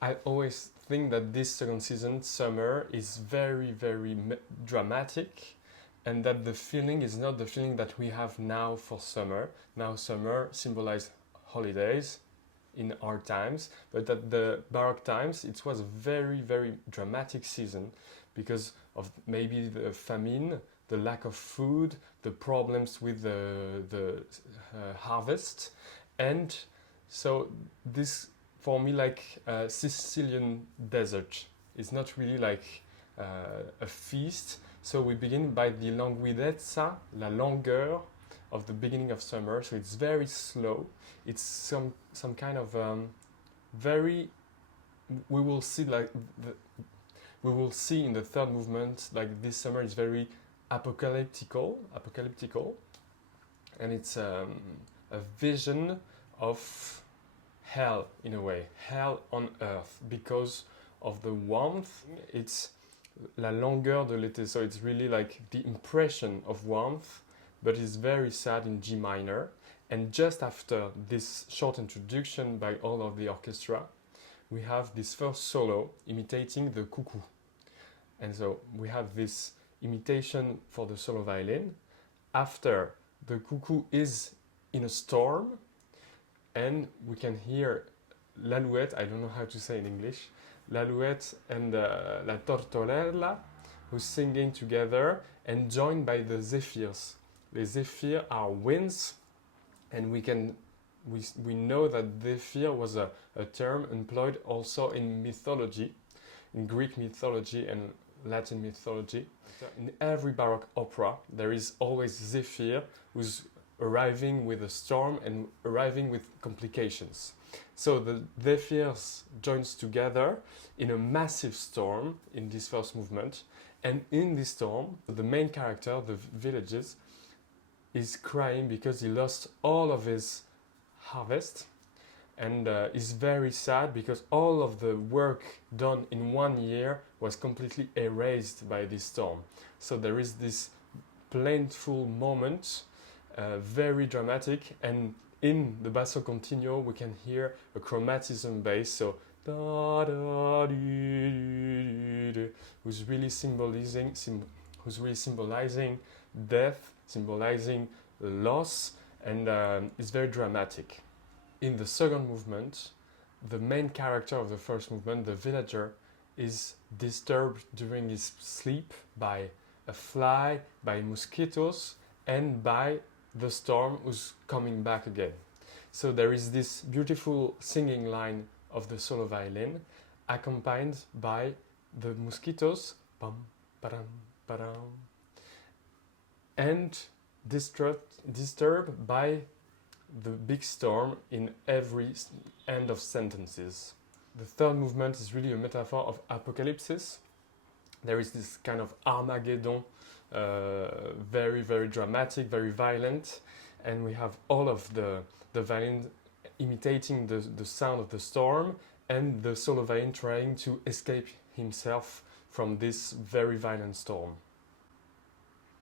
I always think that this second season, summer, is very, very dramatic, and that the feeling is not the feeling that we have now for summer. Now summer symbolizes holidays in our times, but at the Baroque times it was a very, very dramatic season because of maybe the famine, the lack of food, the problems with the harvest, and so this for me like a Sicilian desert. It's not really like a feast. So we begin by the languidezza, la longueur of the beginning of summer. So it's very slow. It's some kind of very. We will see like we will see in the third movement like this summer is very apocalyptical, and it's a vision of hell in a way, hell on earth because of the warmth. It's la longueur de l'été, so it's really like the impression of warmth, but it's very sad in G minor. And just after this short introduction by all of the orchestra, we have this first solo imitating the cuckoo. And so we have this imitation for the solo violin. After, the cuckoo is in a storm, and we can hear l'alouette, I don't know how to say in English, l'alouette and la tortorella, who's singing together and joined by the zephyrs. Les zephyrs are winds, and we know that zephyr was a term employed also in mythology, in Greek mythology and Latin mythology. In every Baroque opera, there is always zephyr who's arriving with a storm and arriving with complications. So the zephyrs joins together in a massive storm in this first movement, and in this storm, the main character, the villages, is crying because he lost all of his harvest, and is very sad because all of the work done in 1 year was completely erased by this storm. So there is this plaintive moment, very dramatic, and in the basso continuo we can hear a chromatism bass, so da da dee, dee, who's really symbolizing death, symbolizing loss, and it's very dramatic. In the second movement, the main character of the first movement, the villager, is disturbed during his sleep by a fly, by mosquitoes, and by the storm who's coming back again. So there is this beautiful singing line of the solo violin accompanied by the mosquitoes, bum, ba-dum, ba-dum, and disturbed by the big storm in every end of sentences. The third movement is really a metaphor of apocalypse. There is this kind of Armageddon, very, very dramatic, very violent, and we have all of the violin imitating the sound of the storm, and the solo violin trying to escape himself from this very violent storm.